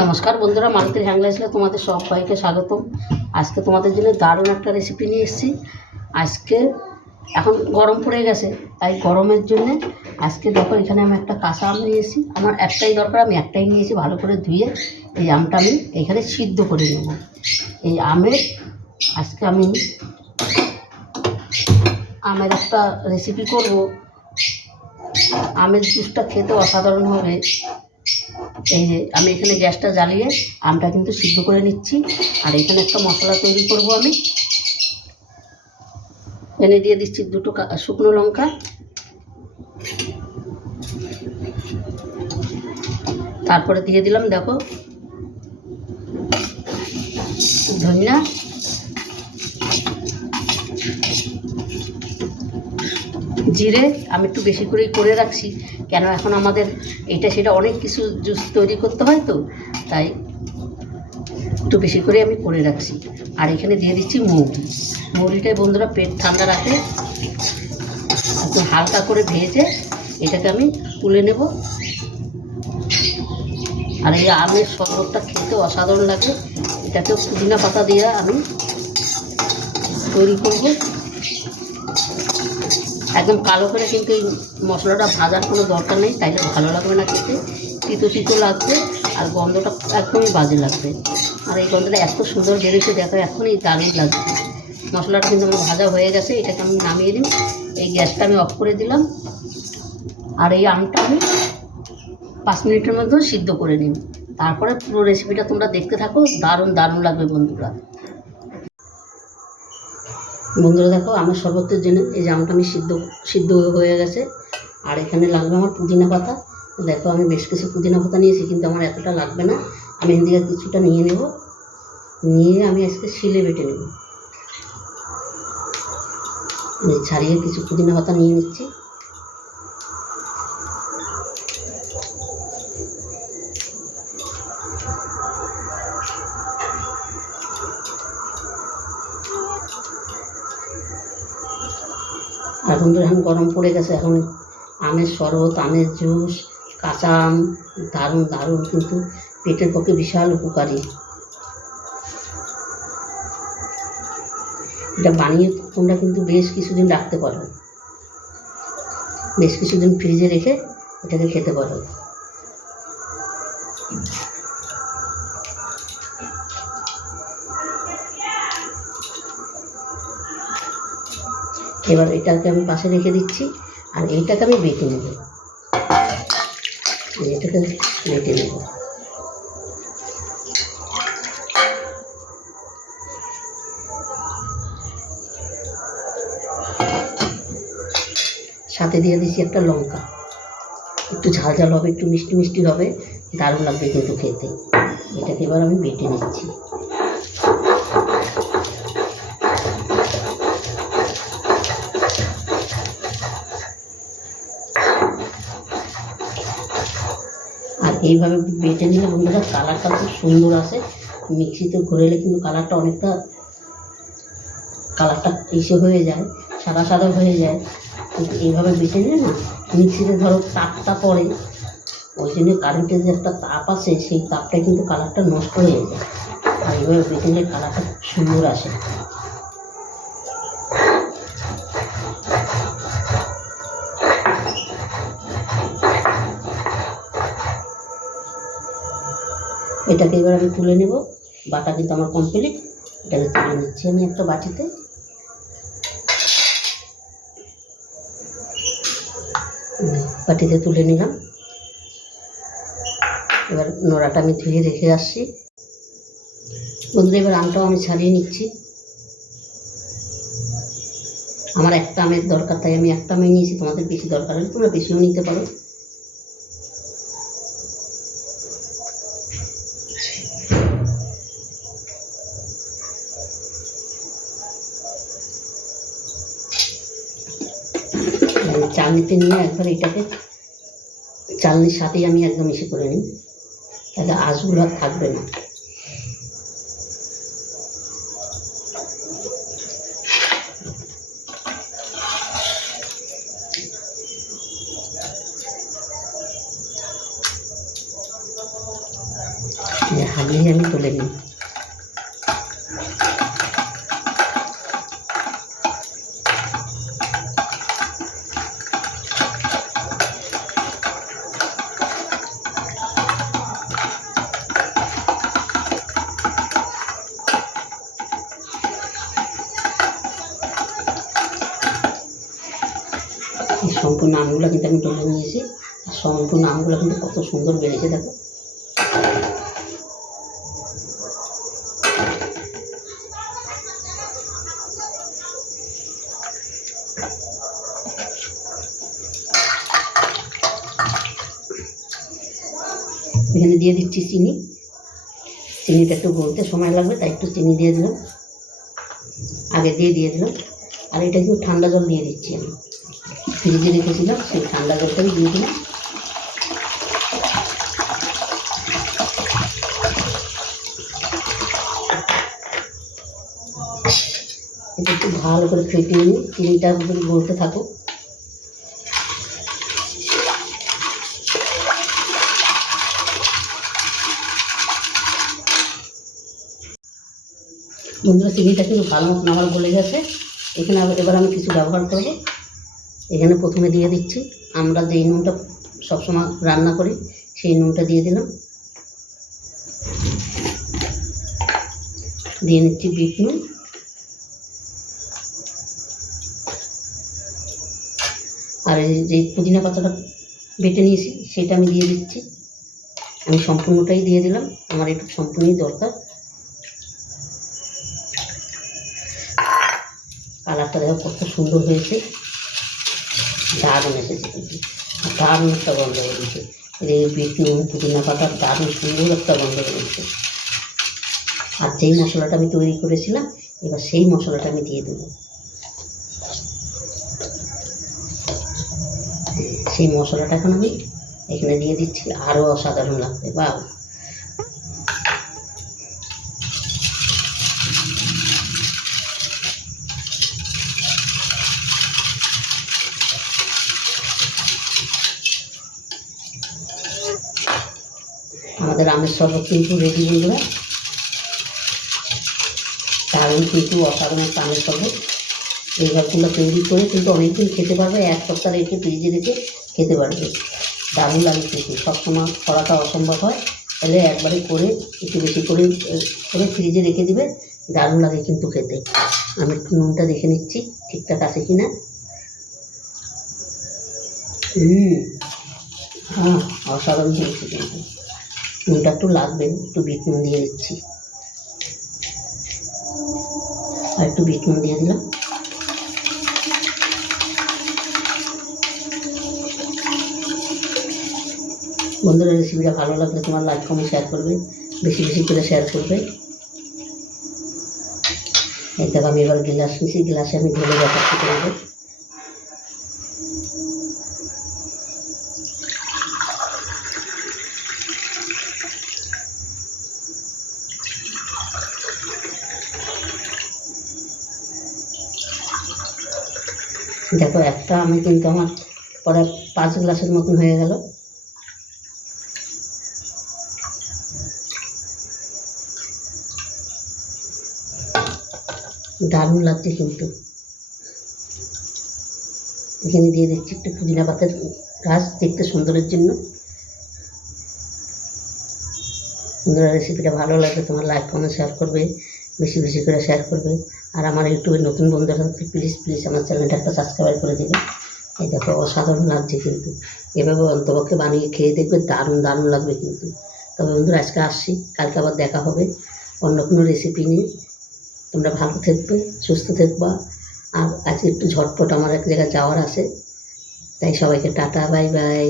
নমস্কার বন্ধুরা, মালতীর হ্যাংলাইসে তোমাদের সবাইকে স্বাগতম। আজকে তোমাদের জন্য দারুণ একটা রেসিপি নিয়ে এসেছি। আজকে এখন গরম পড়ে গেছে, তাই গরমের জন্য আজকে দেখো এখানে আমি একটা কাঁচা আম নিয়ে এসেছি। আমার একটাই দরকার, আমি একটাই নিয়েছি। ভালো করে ধুয়ে এই আমটা আমি এখানে সিদ্ধ করে নেব। এই আমের আজকে আমি আমের একটা রেসিপি করব। আমের জুসটা খেতে অসাধারণ হবে। এই যে আমি এখানে গ্যাসটা জ্বালিয়ে আমটা কিন্তু সিদ্ধ করে নিচ্ছি। আর এখানে একটা মশলা তৈরি করব। আমি এনে দিয়ে দিচ্ছি দুটো শুকনো লঙ্কা, তারপরে দিয়ে দিলাম দেখো ধনিয়া, জিরে। আমি একটু বেশি করেই করে রাখছি, কেন এখন আমাদের এটা সেটা অনেক কিছু জুস তৈরি করতে হয়, তো তাই একটু বেশি করে আমি করে রাখছি। আর এখানে দিয়ে দিচ্ছি মৌরি। মৌরিটাই বন্ধুরা পেট ঠান্ডা রাখে। একদম হালকা করে ভেজে এটাকে আমি তুলে নেব। আর এই আমের শরবতটা খেতে অসাধারণ লাগে। এটাকেও পুদিনা পাতা দিয়ে আমি তৈরি করব। একদম কালো করে কিন্তু এই মশলাটা ভাজার কোনো দরকার নেই, তাইলে ভালো লাগবে না খেতে, তিতো তিতো লাগবে আর গন্ধটা একদমই বাজে লাগবে। আর এই গন্ধটা এত সুন্দর বেরোচ্ছে দেখো, এখনই দারুণ লাগছে। মশলাটা কিন্তু আমার ভাজা হয়ে গেছে, এটাকে আমি নামিয়ে দিই। এই গ্যাসটা আমি অফ করে দিলাম। আর এই আমটা আমি 5 মিনিটের মধ্যে সিদ্ধ করে নিই। তারপরে পুরো রেসিপিটা তোমরা দেখতে থাকো, দারুণ দারুণ লাগবে বন্ধুরা। দেখো আমার শরবতের জন্য এই জামটা আমি সিদ্ধ হয়ে গেছে। আর এখানে লাগবে আমার পুদিনা পাতা। দেখো আমি বেশ কিছু পুদিনা পাতা নিয়েছি, কিন্তু আমার এতটা লাগবে না। আমি এখান থেকে কিছুটা নিয়ে নেব, নিয়ে আমি আজকে শিলে বেটে নেব। ছাড়িয়ে কিছু পুদিনা পাতা নিয়ে নিচ্ছি। এখন তো এখন গরম পড়ে গেছে, এখন আমের শরবত, আমের জুস, কাঁচা আম দারুণ দারুণ, কিন্তু পেটের পক্ষে বিশাল উপকারী। এটা বানিয়ে তোমরা কিন্তু বেশ কিছুদিন রাখতে পারো, বেশ কিছুদিন ফ্রিজে রেখে এটাকে খেতে পারো। এবার এটাকে আমি পাশে রেখে দিচ্ছি। আর এইটাকে আমি বেটে নেব, এটাকে বেটে নেব। সাথে দিয়ে দিচ্ছি একটা লঙ্কা, একটু ঝাল ঝাল হবে, একটু মিষ্টি মিষ্টি হবে, দারুণ লাগবে কিন্তু খেতে। এটাকে এবার আমি বেটে নিচ্ছি। আর এইভাবে বেটে নিলে বন্ধুরা কালারটা খুব সুন্দর আসে। মিক্সিতে ঘোরালে কিন্তু কালারটা ইসে হয়ে যায়, সাদা সাদা হয়ে যায়। কিন্তু এইভাবে বেটে নিলে না, মিক্সিতে ধরো তাপটা পড়ে, ওই জন্য কারেন্টের যে একটা তাপ আসে, সেই তাপটাই কিন্তু কালারটা নষ্ট হয়ে যায়। আর এইভাবে বেটে নিলে কালারটা খুব সুন্দর আসে। এটাকে এবার আমি তুলে নেব। বাটা কিন্তু আমার কমপ্লিট। এটাকে তুলে নিচ্ছি আমি একটা বাটিতে। বাটিতে তুলে নিলাম। এবার নোড়াটা আমি ধুয়ে রেখে আসছি। বন্ধুরা এবার আমটাও আমি ছাড়িয়ে নিচ্ছি। আমার একটা আমের দরকার, তাই আমি একটা আমই নিয়েছি। তোমাদের বেশি দরকার হলে তোমরা বেশিও নিতে পারো। চালনিতে নিয়ে একবার এটাকে চালনির সাথেই আমি একদম মিশে করে নিই, তাহলে আঁশগুলো আর থাকবে না। হাত দিয়ে আমি তুলে নিই। সম্পূর্ণ আমগুলো কিন্তু আমি তুলে নিয়েছি, আর সম্পূর্ণ আমগুলো কিন্তু কত সুন্দর বেড়েছে দেখো। এখানে দিয়ে দিচ্ছি চিনি। চিনিটা একটু গলতে সময় লাগবে, তাই একটু চিনি দিয়ে দিলাম, আগে দিয়ে দিলাম। আর এটা কিন্তু ঠান্ডা জল দিয়ে দিচ্ছি, আমি ফ্রিজে রেখেছিলাম সেই ঠান্ডা জলটাই দিয়ে দিলাম। এটা একটু ভালো করে ফেটিয়ে নিই, চিনিটা গলতে থাকুক। বন্ধুরা, চিনিটা কিন্তু ভালো মতন আমার গলে গেছে। এখানে এবার আমি কিছু ব্যবহার করব। এখানে প্রথমে দিয়ে দিচ্ছি আমরা যেই নুনটা সবসময় রান্না করি সেই নুনটা দিয়ে দিলাম। দিয়ে নিচ্ছি বিট নুন। আর এই যে পুদিনা পাতাটা বেটে নিয়েছি সেটা আমি দিয়ে দিচ্ছি। আমি সম্পূর্ণটাই দিয়ে দিলাম, আমার একটু সম্পূর্ণই দরকার। কালারটা দেখো কত সুন্দর হয়েছে, দারুণ এসেছে কিন্তু, দারুণ একটা গন্ধ বেরিয়েছে। এই বিট নুন পুদিনা পাতার দারুণ সুন্দর একটা গন্ধ বেরিয়েছে। আর যেই মশলাটা আমি তৈরি করেছিলাম এবার সেই মশলাটা আমি দিয়ে দেবো। সেই মশলাটা এখন আমি এখানে দিয়ে দিচ্ছি, আরও অসাধারণ লাগবে। বা আমাদের আমের শরবত কিন্তু রেডি বন্ধুরা, দারুণ কিন্তু অসাধারণ একটা আমের শরবত। এইবার তোমরা তৈরি করে কিন্তু অনেকদিন খেতে পারবে, এক সপ্তাহ রেখে ফ্রিজে রেখে খেতে পারবে, দারুণ লাগে কিন্তু। সবসময় করাটা অসম্ভব হয়, তাহলে একবারে করে একটু বেশি করে ফ্রিজে রেখে দিবে, দারুণ লাগে কিন্তু খেতে। আমি একটু নুনটা দেখে নিচ্ছি ঠিকঠাক আছে কি না। হ্যাঁ, অসাধারণ হয়েছে কিন্তু। নুনটা একটু লাগবে, একটু বিট নুন দিয়ে দিচ্ছি, আর একটু বিট নুন দিয়ে দিলাম। বন্ধুরা, রেসিপিটা ভালো লাগলে তোমার লাইক কমেন্ট শেয়ার করবে, বেশি বেশি করে শেয়ার করবে। এই দেখো আমি এবার গ্লাস নিয়েছি, গ্লাসে আমি ঢেলে দেখাচ্ছি তোমাদের। দেখো একটা আমি কিন্তু আমার পরে 5 গ্লাসের মতন হয়ে গেল। দারুণ লাগছে কিন্তু। এখানে দিয়ে দিচ্ছি একটু পুদিনা পাতার গাছ, দেখতে সুন্দরের জন্য। বন্ধুরা, রেসিপিটা ভালো লাগলে তোমার লাইক কমেন্ট শেয়ার করবে, বেশি বেশি করে শেয়ার করবে। আর আমার ইউটিউবের নতুন বন্ধুরা প্লিজ প্লিজ আমার চ্যানেলটা একটা সাবস্ক্রাইব করে দেবে। এই দেখো অসাধারণ লাগছে কিন্তু, এভাবে অন্তপক্ষে বানিয়ে খেয়ে দেখবে, দারুণ দারুণ লাগবে কিন্তু। তবে বন্ধুরা, আজকে আসছি, কালকে আবার দেখা হবে অন্য কোনো রেসিপি নিয়ে। তোমরা ভালো থাকবে, সুস্থ থাকবা। আর আজকে একটু ঝটপট আমার এক জায়গায় যাওয়ার আছে, তাই সবাইকে টাটা, বাই বাই।